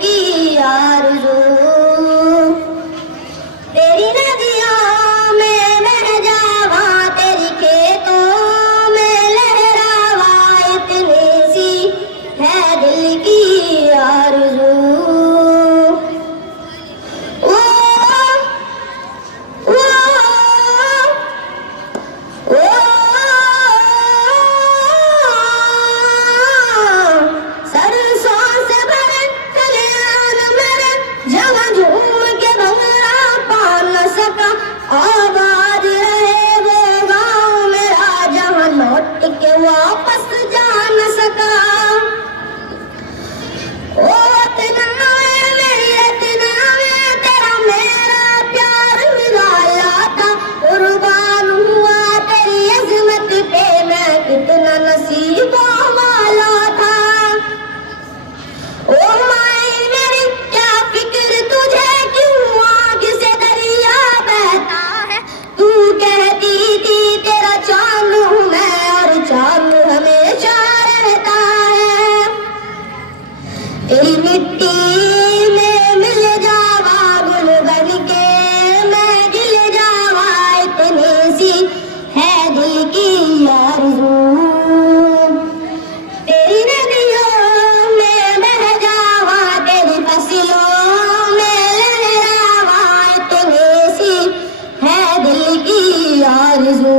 की आरज़ू। तेरी नदियों में बह जावा, तेरी खेतों में लहरावा, इतनी सी है दिल की आरज़ू। आबाद रहे वो गाँव मेरा, जहाँ लौट के वापस जा न सका। ओ वतना मेरी रचना में तेरा मेरा प्यार निराला था, कुर्बान हुआ तेरी अज़मत पे मैं कितना नसीबों वाला था। ओ माए मेरी क्या फिक्र तुझे, क्यों आग से दरिया बहता है। तू कहती थी तेरा चांद हूँ मैं, और चांद हमेशा रहता है। तेरी मिट्टी में मिल जावा, गुल बन के मैं गिल जावा, इतनी सी है दिल की आरज़ू। तेरी नदियों में बह जावा, तेरी फसलों में लहरावा, इतनी सी है दिल की आरज़ू।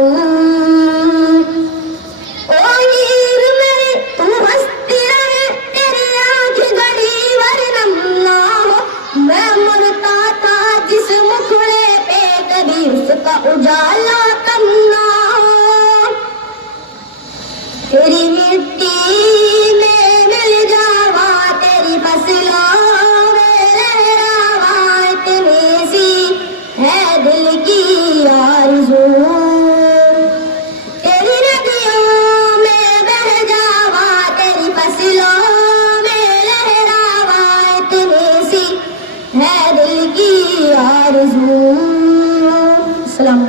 ओ हीर मेरी तू हंसती रहे, तेरी आँख गड़ी वरनम ना हो। मैं मरता था जिस मुखड़े पे, कभी उसका उजाला कम ना हो। तेरी मिट्टी में मिल जावा, तेरी फसलों में लहरावा, इतनी सी है दिल की आरज़ू। तेरी नदियों में बह जावा, तेरी फसलों में लहरावा, इतनी सी है दिल की आरज़ू। सलाम।